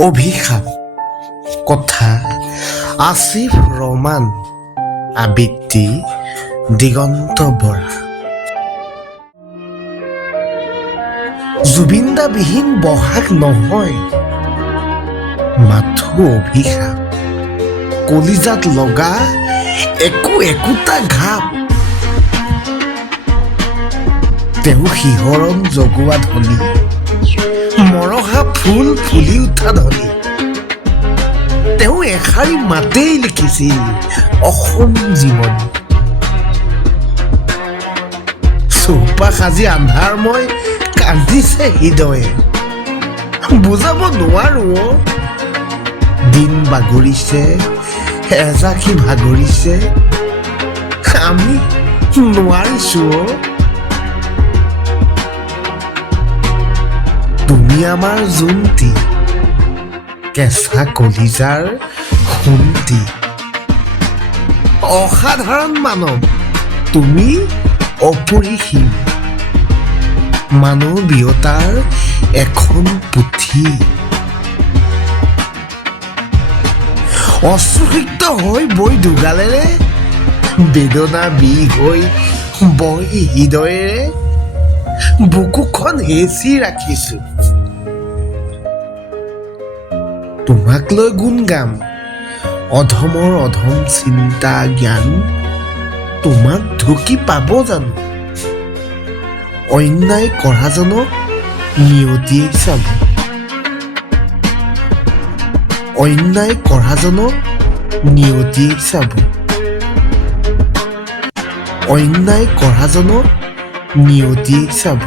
অভিশাপ কথা আসিফ ৰহমান আবৃত্তি দিগন্ত বৰা জুবিন দা বিহীন বহাগ নহয় মাথো অভিশাপ কলিজাত লগা একোটা ঘাপ তেওঁ শিহৰণ জগোৱা ধনী মৰহা ফুল ফুলি উঠা ধনী তেওঁ এষাৰি মাতেই লিখিছিল অসম জীৱনী চৌপাশ আজি আন্ধাৰময় কান্দিছে হৃদয়ে বুজাব নোৱাৰো দিন বাগৰিছে এজাকি ভাগৰিছে আমি নোৱাৰিছো তুমি আমাৰ জোনটি কেঁচা কলিজাৰ সোণটি অসাধাৰণ মানৱ তুমি অপৰিসীম মানৱীয়তাৰ এখন পুথি অশ্ৰুসিক্ত হৈ বৈ দুগালেৰে বেদনা বিষ হৈ বৈ হৃদয়েৰে বুকুখন হেঁচি ৰাখিছো তোমাক লৈ গুণ গাম অধমৰ অধম চিন্তা জ্ঞান তোমাক ঢুকি পাব জানো অন্যায় কৰাজনক নিয়তিয়ে চাব অন্যায় কৰাজনক নিয়তিয়ে চাব অন্যায় কৰাজনক নিয়তিয়ে চাব